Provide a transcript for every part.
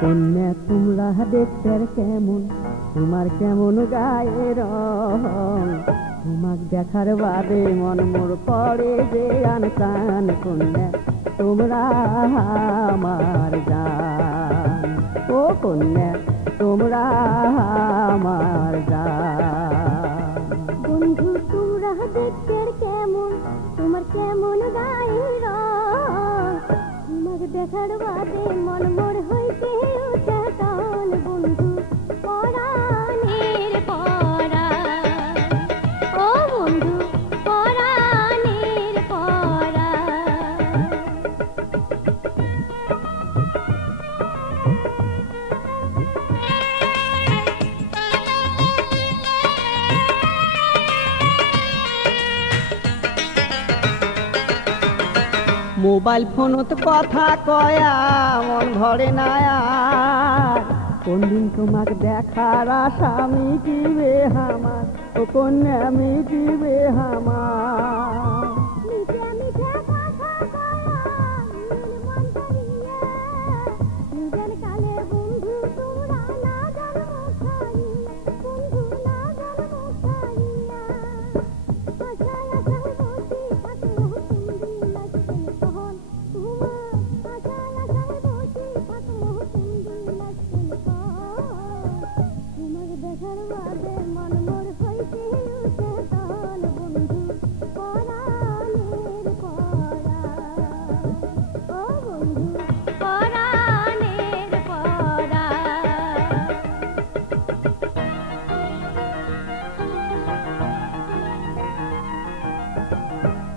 কন্যা তোমরা দেখতে কেমন, তোমার কেমন গায়ের রং, তোমাক দেখার বাদে মন মোর করে যে আনসান। কন্যা তোমরা আমার জান, ও কন্যা তোমরা আমার জান। বন্ধু তোমরা দেখতে কেমন, তোমার কেমন গায়ের রং, তোমাকে দেখার বাদে মন মোর হইতে উঠে টান। বন্ধু পরাণের পরাণ, ও বন্ধু পরাণের পরাণ। মোবাইল ফোনত কথা কয়া মন ভরে না আর, কোন দিন তোমাক দেখার আশা মিটিবে আমার, ও কন্যা মিটিবে আমার। মিঠা মিঠা কথা কয়া মন ভরিয়া, নিজের কালে বন্ধু তোমরা না জান মুখারিয়া, বন্ধু না জান মুখারিয়া। আশায় আশায় বসি থাকো তুমি লাগছেন কহন তোমার, আশায় আশায় বসি থাকো তুমি লাগছেন কহন। তোমাকে দেখার বাদে মন মোর হইতে উঠে টান। বন্ধু পরাণের পরাণ, ও বন্ধু পরাণের পরাণ।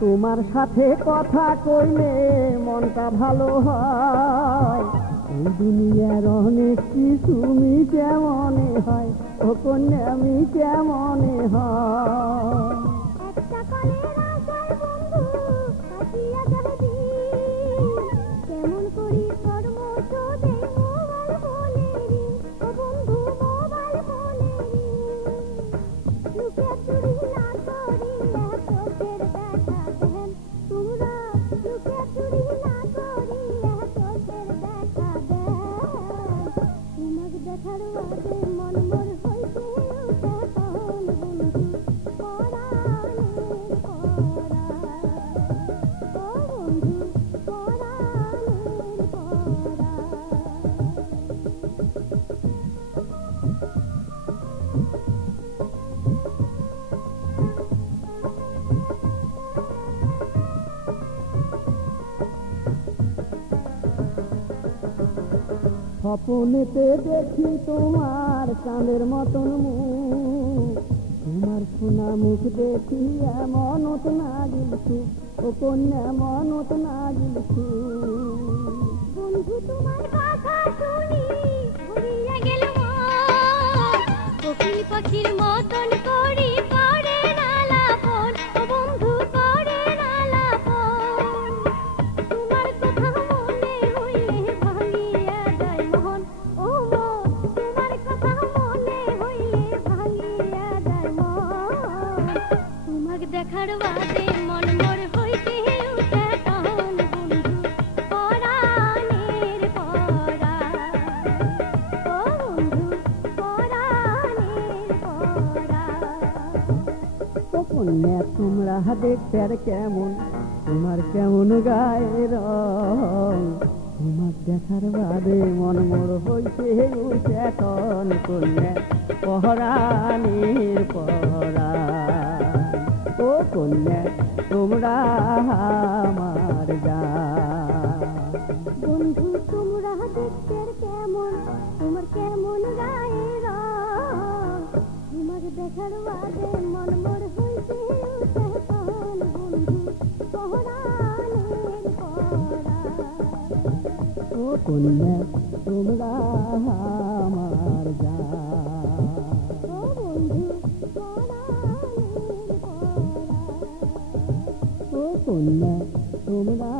তোমার সাথে কথা কইলে মনটা ভালো হয়, এই দুনিয়ার অনেক কিছু মিটে মনে হয়, ও কন্যা মিটে মনে হয়। একটা কলের আশায় বন্ধু কাটিয়া যাবে দিন, কেমন করি কর্ম তোদের মোবাইল ফোনেরই, ও বন্ধু মোবাইল ফোনেরই। লুকে চুরি না করিয়া চোখের দেখা দেন তোমরা, লুকে চুরি না করিয়া চোখের দেখা দেন। তোমাকে দেখার বাদে মন মোর হইতে উঠে টান। বন্ধু পরাণের পরাণ, ও বন্ধু পরাণের স্বপ্নেতে দেখি তোমার চাঁদের মতন মুখ, তোমার সোনা মুখ দেখি মনত না গিলছু, ও কন্যা মনত না গিলছু। বন্ধু তোমার কথা শুনি ভরিয়া গেল মন, কোকিল পাখির মতন করি করে না লাপন, ও বন্ধু করে না লাপন। তোমার কথা মনে হইলে ভাঙিয়া যায় মন, ও মন তোমার কথা মনে হইলে ভাঙিয়া যায় মন। তোমাকে দেখার বাদে মন মোর হইতে উঠে টান। বন্ধু পরাণের পরাণ, ও বন্ধু পরাণের পরাণ। ও কন্যা তোমরা দেখতে কেমন, তোমার কেমন গায়ের রং, তোমার দেখার বাদে মন মোর হইতে উঠে টন। কন্যা পরাণের পরাণ, ও কন্যা তোমরা আমার জান। বন্ধু তোমরা দেখতে কেমন, তোমার কেমন গায়ের রং, তোমাকে দেখার বাদে মন মোর হইতে উঠে টান। বন্ধু পরাণের পরাণ, ও কন্যা তোমরা আমার জান। ও বন্ধু পরাণের পরাণ। ও কন্যা তোমরা